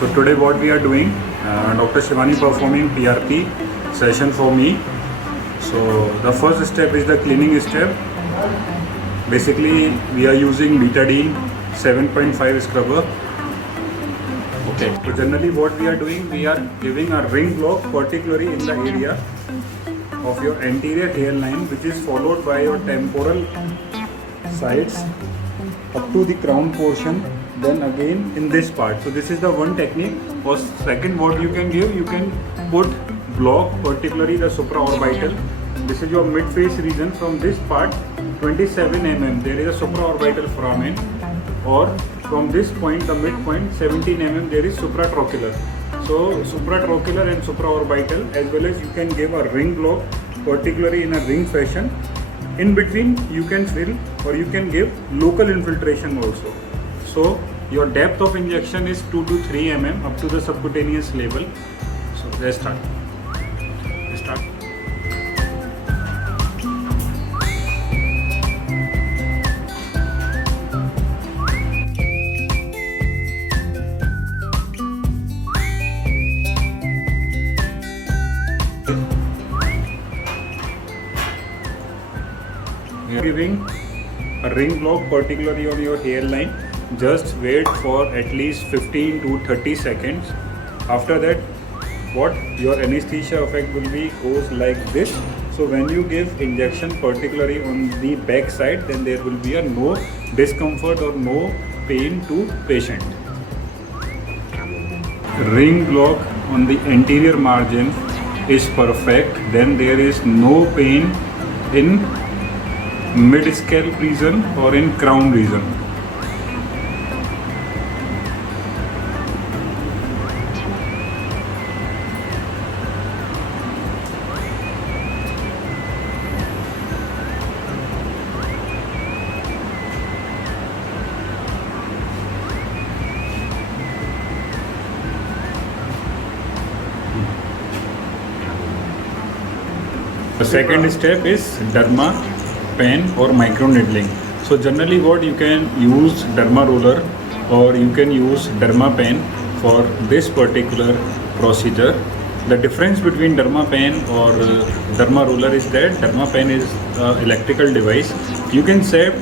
So today what we are doing, Dr. Shivani performing PRP session for me. So the first step is the cleaning step. Basically we are using Betadine 7.5 scrubber. Okay. So generally what we are doing, we are giving a ring block particularly in the area of your anterior hairline, which is followed by your temporal sides up to the crown portion, then again in this part. So this is the one technique. Or second, what you can give, you can put block particularly the supraorbital. This is your mid-face region. From this part 27 mm there is a supraorbital foramen, or from this point, the midpoint 17 mm there is supratrochlear. So supratrochlear and supraorbital, as well as you can give a ring block particularly in a ring fashion. In between you can fill or you can give local infiltration also. So your depth of injection is 2 to 3 mm up to the subcutaneous level. So let's start. We are giving a ring block particularly on your hairline. Just wait for at least 15 to 30 seconds. After that, what your anesthesia effect will be goes like this. So when you give injection particularly on the back side, then there will be a no discomfort or no pain to patient. Ring block on the anterior margin is perfect. Then there is no pain in mid-scalp region or in crown region. The second step is derma pen or micro needling. So generally what you can use derma roller or you can use derma pen for this particular procedure. The difference between derma pen or derma roller is that derma pen is an electrical device. You can set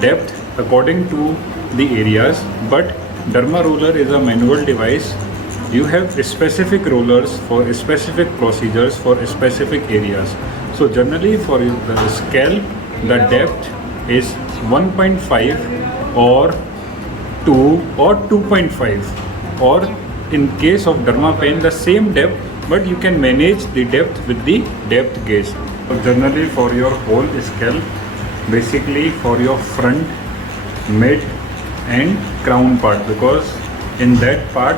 depth according to the areas, but derma roller is a manual device. You have specific rollers for specific procedures for specific areas. So generally for the scalp, the depth is 1.5 or 2 or 2.5, or in case of derma pen the same depth, but you can manage the depth with the depth gauge. So generally for your whole scalp, basically for your front, mid and crown part, because in that part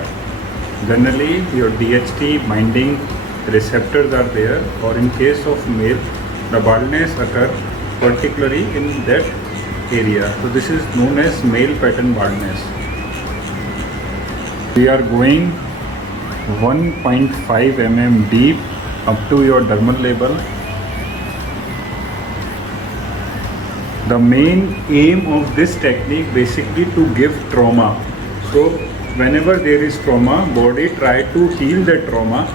generally your DHT binding receptors are there, or in case of male the baldness occur particularly in that area. So this is known as male pattern baldness. We are going 1.5 mm deep up to your dermal label. The main aim of this technique basically to give trauma. So whenever there is trauma, body try to heal that trauma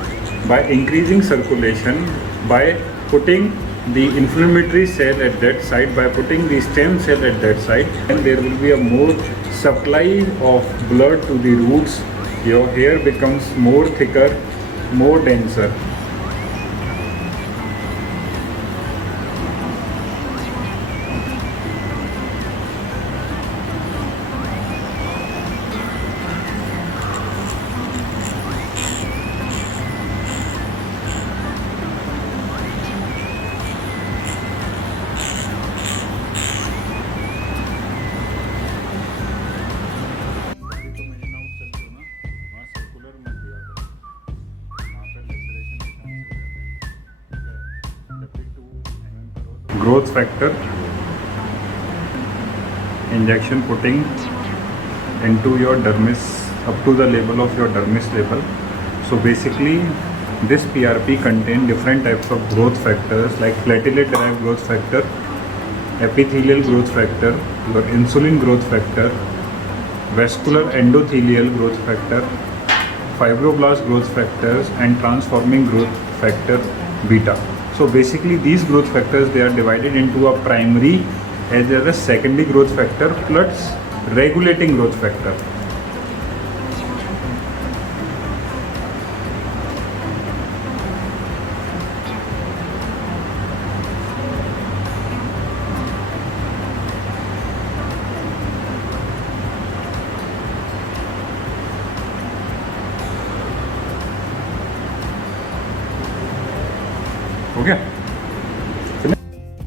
by increasing circulation, by putting the inflammatory cell at that side, by putting the stem cell at that side, and there will be a more supply of blood to the roots. Your hair becomes more thicker, more denser. Growth factor injection putting into your dermis up to the level of your dermis level. So basically this PRP contains different types of growth factors like platelet derived growth factor, epithelial growth factor, your insulin growth factor, vascular endothelial growth factor, fibroblast growth factors and transforming growth factor beta. So basically these growth factors, they are divided into a primary as well as secondary growth factor plus regulating growth factor.